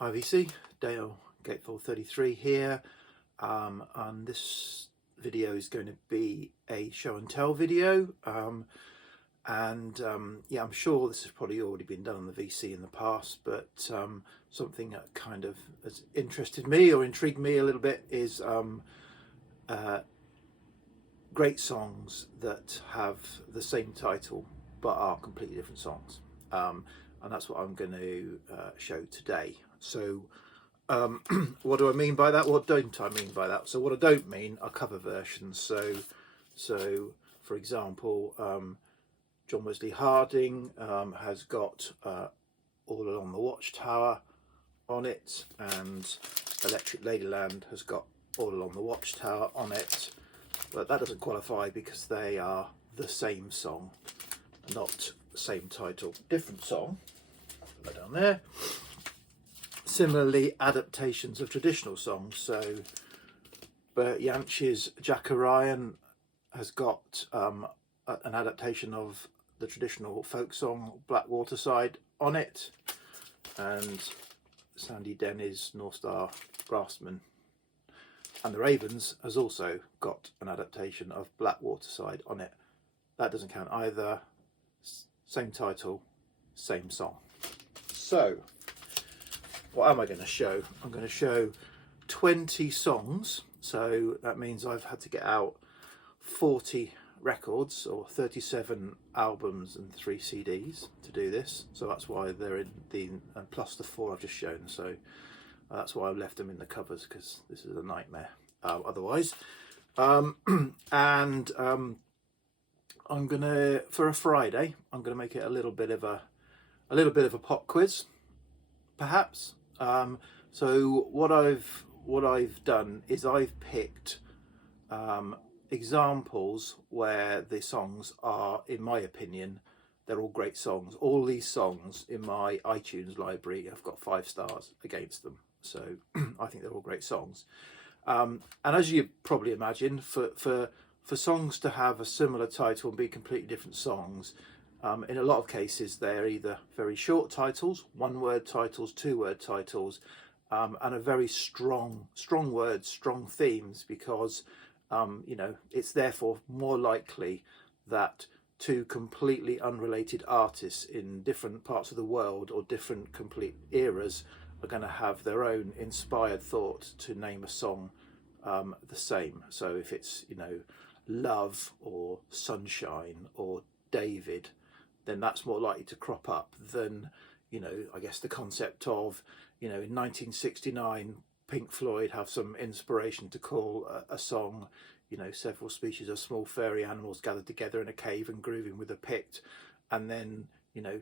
Hi VC, Dale Gatefold 33 here, and this video is going to be a show and tell video, yeah, I'm sure this has probably already been done on the VC in the past, but something that kind of has interested me or intrigued me a little bit is great songs that have the same title but are completely different songs, and that's what I'm going to show today. So what do I mean by that? What don't I mean by that? So what I don't mean are cover versions. So for example, John Wesley Harding has got All Along the Watchtower on it, and Electric Ladyland has got All Along the Watchtower on it, but that doesn't qualify because they are the same song, not same title, different song. Put that down there. Similarly, adaptations of traditional songs. So Bert Jansch's Jack Orion has got an adaptation of the traditional folk song Black Waterside on it, and Sandy Denny's North Star Grassman and the Ravens has also got an adaptation of Black Waterside on it. That doesn't count either. Same title, same song. So what am I going to show? I'm going to show 20 songs, so that means I've had to get out 40 records or 37 albums and 3 CDs to do this, so that's why they're in the plus the 4 I've just shown. So that's why I've left them in the covers, because this is a nightmare otherwise. I'm gonna, for a Friday, I'm gonna make it a little bit of a pop quiz, perhaps. So what I've done is I've picked examples where the songs are, in my opinion, they're all great songs. All these songs in my iTunes library have got 5 stars against them, so I think they're all great songs. And as you probably imagine, for songs to have a similar title and be completely different songs, in a lot of cases they're either very short titles, 1-word titles, 2-word titles, and a very strong words, strong themes, because you know, it's therefore more likely that 2 completely unrelated artists in different parts of the world or different complete eras are going to have their own inspired thought to name a song the same. So if it's, you know, Love or Sunshine or David, then that's more likely to crop up than, you know, I guess the concept of, you know, in 1969 Pink Floyd have some inspiration to call a song, you know, several species of small furry animals gathered together in a cave and grooving with a Pict, and then, you know,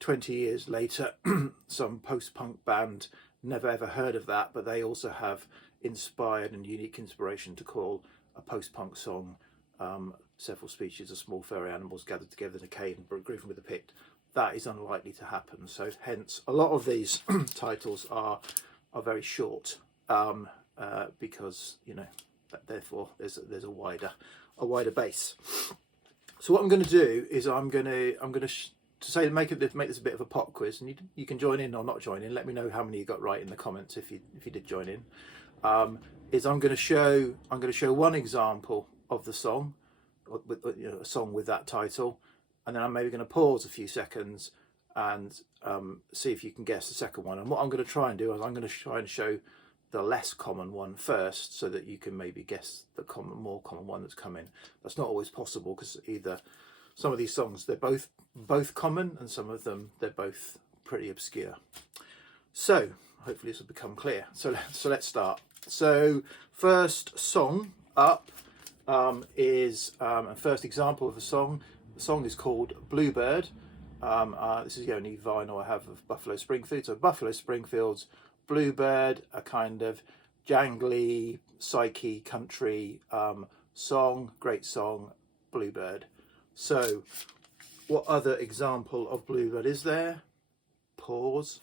20 years later some post-punk band never ever heard of that, but they also have inspired and unique inspiration to call a post-punk song several species of small furry animals gathered together in a cave and grooving with a Pict. That is unlikely to happen, so hence a lot of these titles are very short, because, you know, therefore there's a wider base. So what I'm going to do is I'm going to make this a bit of a pop quiz, and you can join in or not join in. Let me know how many you got right in the comments if you did join in. Is I'm going to show one example of the song, with, you know, a song with that title, and then I'm maybe going to pause a few seconds and see if you can guess the second one. And what I'm going to try and do is I'm going to try and show the less common one first, so that you can maybe guess the more common one that's coming. That's not always possible, because either some of these songs, they're both common, and some of them they're both pretty obscure. So hopefully this will become clear. So let's start. So first song up is a first example of a song. The song is called Bluebird. This is the only vinyl I have of Buffalo Springfield. So Buffalo Springfield's Bluebird, a kind of jangly, psyche country song, great song, Bluebird. So what other example of Bluebird is there? Pause.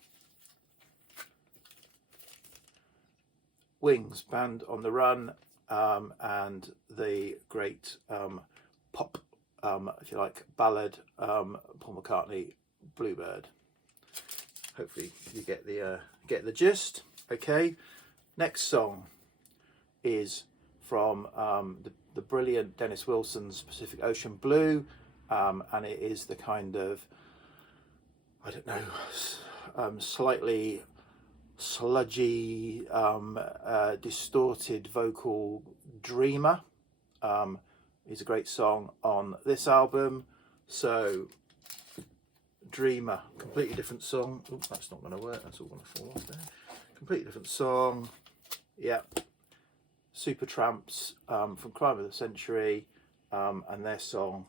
Wings, Band on the Run, and the great pop, if you like, ballad, Paul McCartney, Bluebird. hopefully you get the gist. Okay, next song is from the brilliant Dennis Wilson's Pacific Ocean Blue, and it is the kind of, I don't know, slightly sludgy, distorted vocal Dreamer. Is a great song on this album. So Dreamer, completely different song. Oh, that's not going to work, that's all going to fall off there. Completely different song. Yeah, Supertramps from Crime of the Century, and their song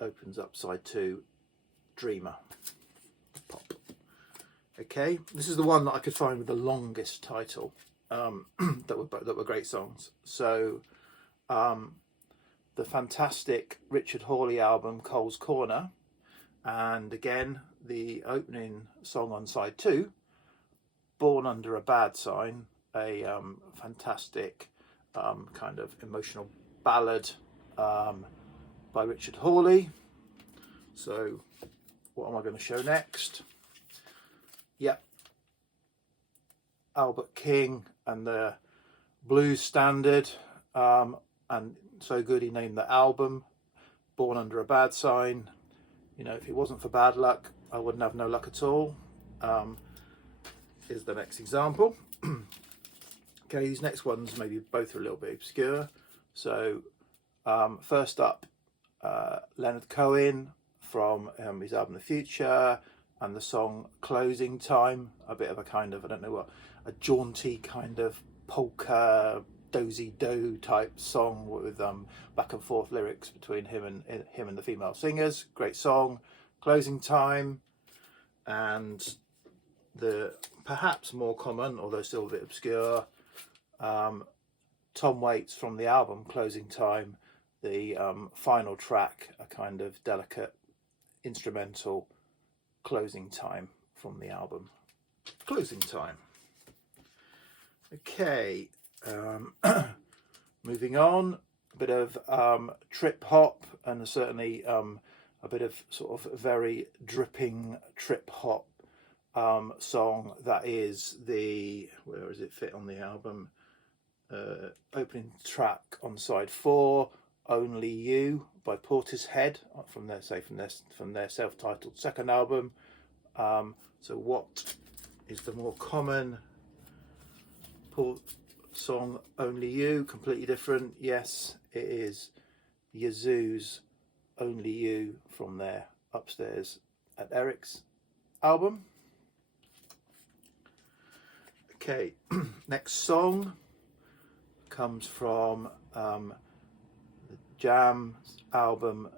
opens up side 2, Dreamer. Pop. Okay, this is the one that I could find with the longest title, that were great songs. So the fantastic Richard Hawley album Cole's Corner, and again the opening song on side 2, Born Under a Bad Sign, a fantastic kind of emotional ballad by Richard Hawley. So what am I going to show next? Yep, Albert King and the Blues Standard, and so good he named the album Born Under a Bad Sign. You know, if it wasn't for bad luck, I wouldn't have no luck at all. Here's the next example. Okay, these next ones maybe both are a little bit obscure. So first up, Leonard Cohen from his album The Future, and the song Closing Time, a bit of a kind of, I don't know what, a jaunty kind of polka dozy do type song with back and forth lyrics between him and the female singers. Great song, Closing Time. And the perhaps more common, although still a bit obscure, Tom Waits from the album Closing Time, the final track, a kind of delicate instrumental closing time from the album Closing Time. Okay, moving on, a bit of trip hop, and certainly a bit of sort of very dripping trip hop song that is the, where does it fit on the album, opening track on side 4, Only You by Portishead, from their self-titled second album. So what is the more common song? Only You, completely different. Yes, it is Yazoo's Only You from their Upstairs at Eric's album. Okay, next song comes from the Jam album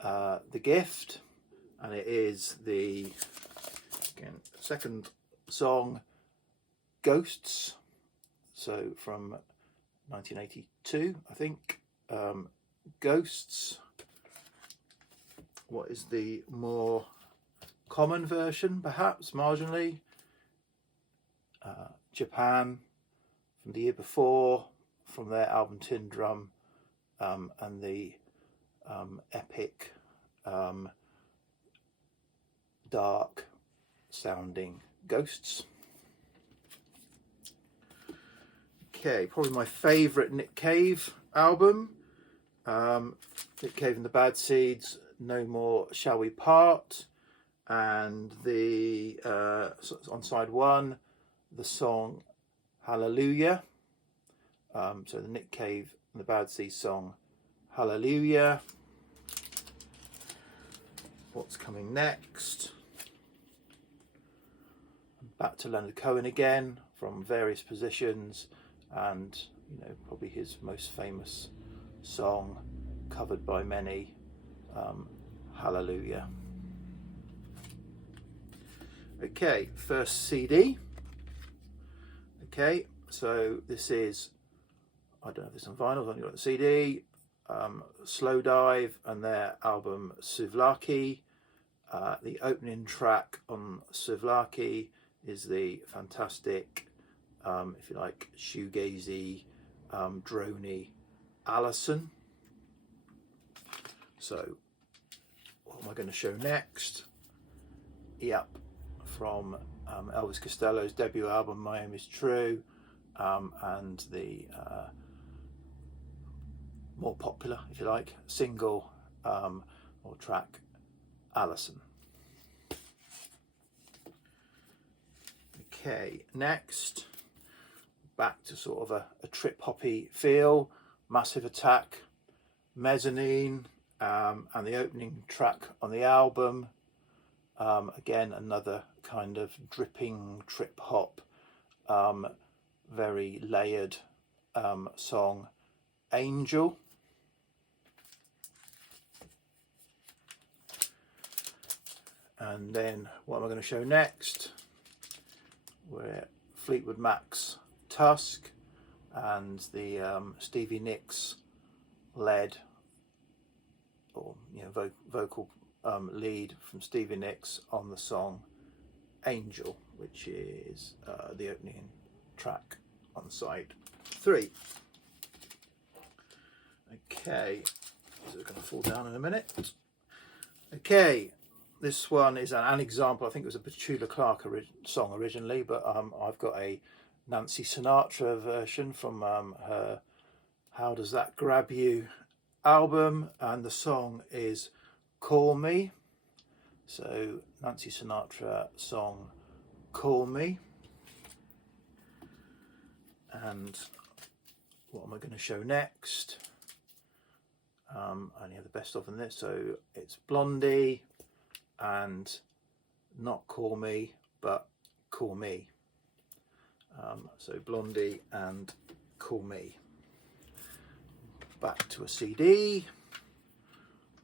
The Gift, and it is the second song, Ghosts, so from 1982 I think. Ghosts. What is the more common version, perhaps marginally? Japan from the year before, from their album Tin Drum, and the epic dark sounding Ghosts. Okay, probably my favourite Nick Cave album, Nick Cave and the Bad Seeds, No More Shall We Part, and the on side 1, the song Hallelujah. So the Nick Cave and the Bad Seeds song Hallelujah. What's coming next? Back to Leonard Cohen again, from Various Positions, and you know, probably his most famous song, covered by many, Hallelujah. Okay, first CD. Okay, so this is, I don't know if it's on vinyl, I've only got the CD, Slowdive and their album Souvlaki. The opening track on Souvlaki is the fantastic, if you like, shoegazy, droney Allison. So what am I going to show next? Yep, from Elvis Costello's debut album My Aim Is True, and the more popular, if you like, single or track Alison. Okay, next, back to sort of a trip hoppy feel, Massive Attack, Mezzanine, and the opening track on the album. Again, another kind of dripping trip hop, very layered song, Angel. And then what am I going to show next? We're Fleetwood Mac's Tusk, and the Stevie Nicks led, or vocal lead from Stevie Nicks on the song Angel, which is the opening track on side 3. Okay, so it's going to fall down in a minute. Okay, this one is an example. I think it was a Petula Clark song originally, but I've got a Nancy Sinatra version from her How Does That Grab You album, and the song is Call Me. So Nancy Sinatra song Call Me. And what am I going to show next? I only have the best of in this, so it's Blondie and not Call Me, but Call Me. So Blondie and Call Me. Back to a CD.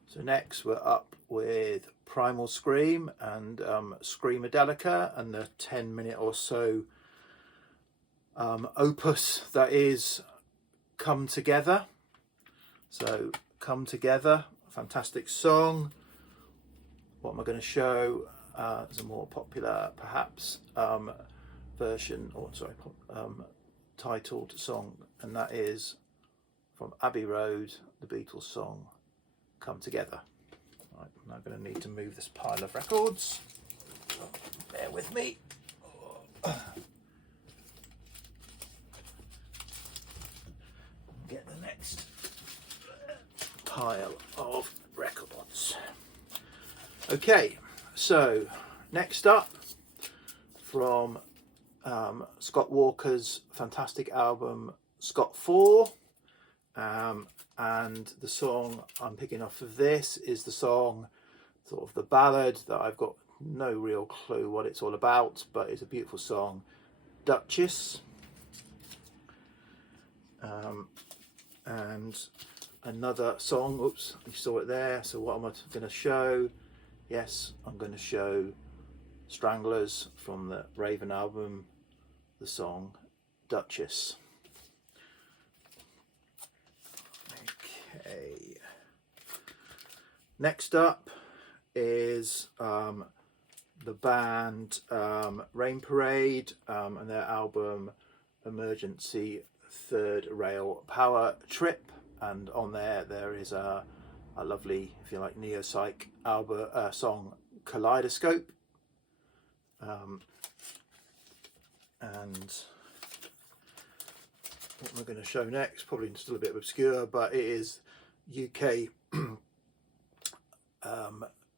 So next we're up with Primal Scream and Screamadelica, and the 10-minute or so opus that is Come Together. So Come Together, a fantastic song. What am I going to show as a more popular, perhaps, version, or sorry, titled song, and that is from Abbey Road, the Beatles song Come Together. Right, I'm now going to need to move this pile of records. Bear with me. Get the next pile of records. Okay, so next up, from Scott Walker's fantastic album Scott 4, and the song I'm picking off of this is the song, sort of the ballad that I've got no real clue what it's all about, but it's a beautiful song, Duchess. And another song, oops, you saw it there. So what am I going to show? Yes, I'm going to show Stranglers from the Raven album, the song Duchess. Okay. Next up is the band Rain Parade and their album Emergency Third Rail Power Trip, and on there is a lovely, if you like, neo-psych album song Kaleidoscope, and what am I going to show next? Probably still a bit obscure, but it is UK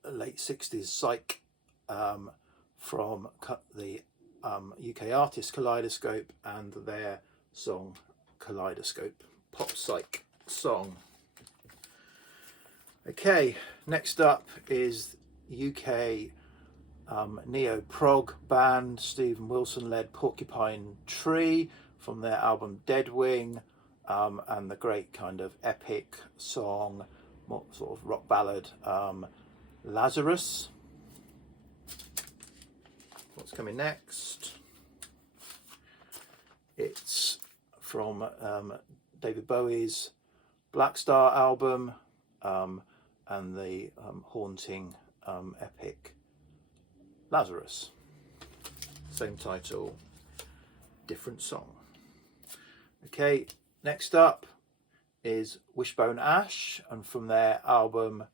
late 60s psych from the UK artist Kaleidoscope and their song Kaleidoscope, pop psych song. Okay, next up is UK neo-prog band Stephen Wilson led Porcupine Tree from their album Deadwing, and the great kind of epic song, more sort of rock ballad, Lazarus. What's coming next? It's from David Bowie's Black Star album, and the haunting epic Lazarus. Same title, different song. Okay, next up is Wishbone Ash, and from their album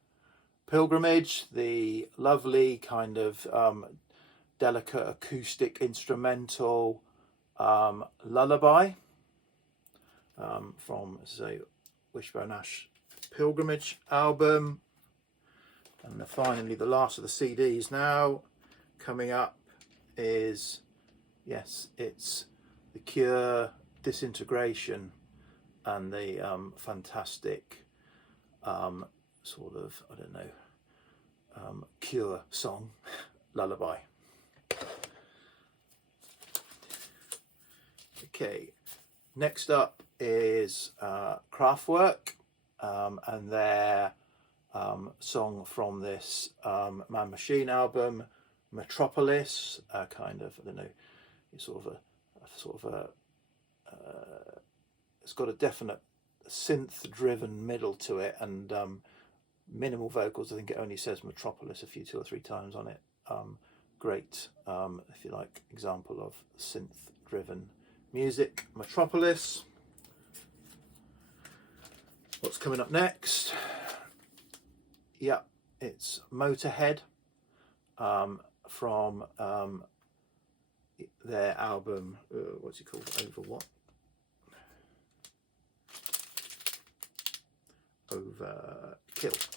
Pilgrimage, the lovely kind of delicate acoustic instrumental lullaby from, say, Wishbone Ash Pilgrimage album. And finally, the last of the CDs now coming up is, yes, it's The Cure, Disintegration, and the fantastic sort of, I don't know, Cure song, Lullaby. Okay, next up is Kraftwerk and their song from this Man Machine album, Metropolis, kind of, I don't know, it's sort of a it's got a definite synth-driven middle to it, and minimal vocals. I think it only says Metropolis two or three times on it. Great, if you like, example of synth-driven music. Metropolis. What's coming up next? Yeah, it's Motorhead from their album, what's it called? Over what? Overkill.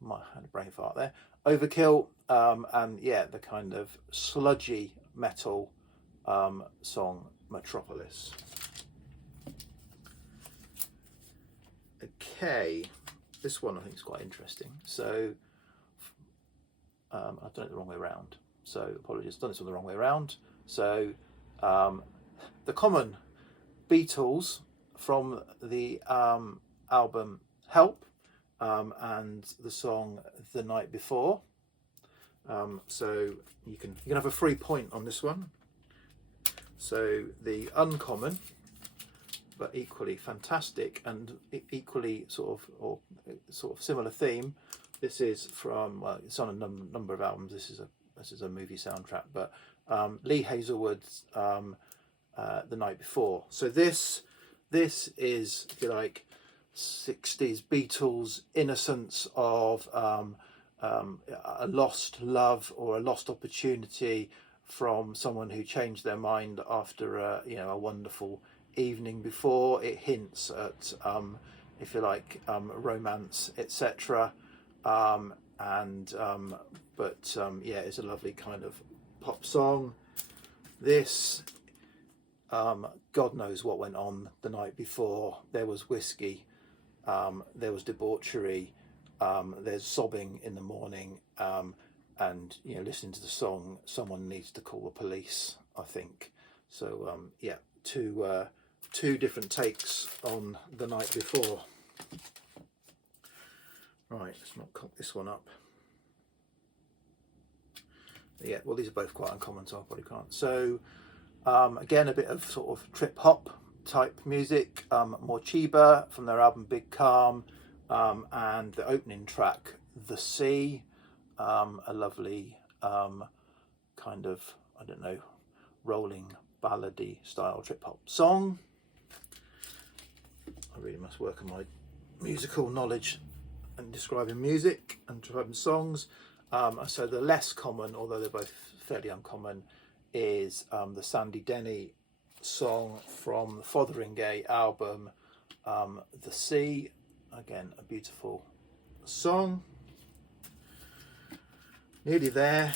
Might have had a brain fart there. Overkill, and yeah, the kind of sludgy metal song Metropolis. Okay, this one I think is quite interesting. So I've done it the wrong way around, so apologies, I've done this one the wrong way around. So the Common, Beatles from the album Help, and the song The Night Before. So you can have a free point on this one. So the Uncommon, but equally fantastic and equally sort of similar theme. This is from, well, it's on a number of albums. This is a movie soundtrack, but Lee Hazelwood's The Night Before. So this is, if you like, 60s Beatles innocence of a lost love or a lost opportunity from someone who changed their mind after a wonderful evening before. It hints at if you like, romance, etc. Yeah, it's a lovely kind of pop song. This, God knows what went on the night before. There was whiskey, there was debauchery, there's sobbing in the morning, and listening to the song, someone needs to call the police, I think. So yeah, two different takes on The Night Before. Right, let's not cock this one up. Yeah, well, these are both quite uncommon, so I probably can't. So again, a bit of sort of trip hop type music. Morcheeba from their album Big Calm, and the opening track The Sea, a lovely kind of, I don't know, rolling ballady style trip hop song. I really must work on my musical knowledge and describing music and describing songs. So the less common, although they're both fairly uncommon, is the Sandy Denny song from the Fotheringay album, The Sea. Again, a beautiful song. Nearly there,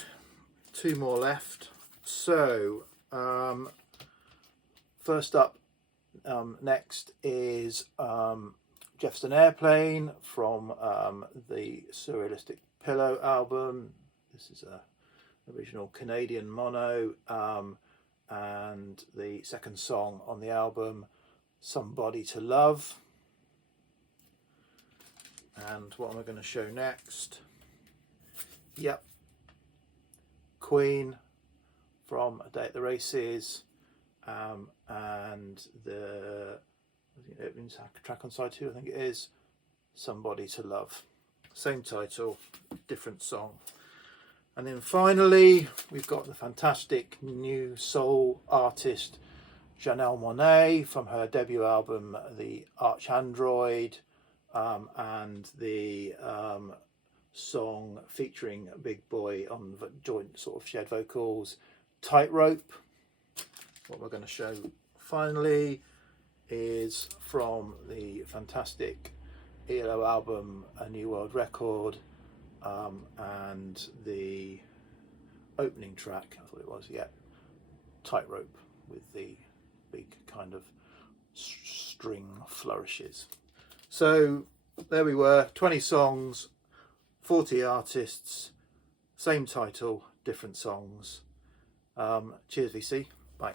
two more left. So first up, next is Jefferson Airplane from the Surrealistic Pillow album. This is a original Canadian mono, and the second song on the album, Somebody to Love. And what am I going to show next? Yep, Queen from A Day at the Races, and the opening track on side 2, I think it is, Somebody to Love. Same title, different song. And then finally, we've got the fantastic new soul artist Janelle Monáe from her debut album, The Archandroid, and the song featuring Big Boy on joint sort of shared vocals. Tightrope. What we're going to show finally is from the fantastic ELO album A New World Record, and the opening track, I thought it was, yeah, Tightrope, with the big kind of string flourishes. So there we were, 20 songs, 40 artists, same title, different songs. Cheers VC, bye.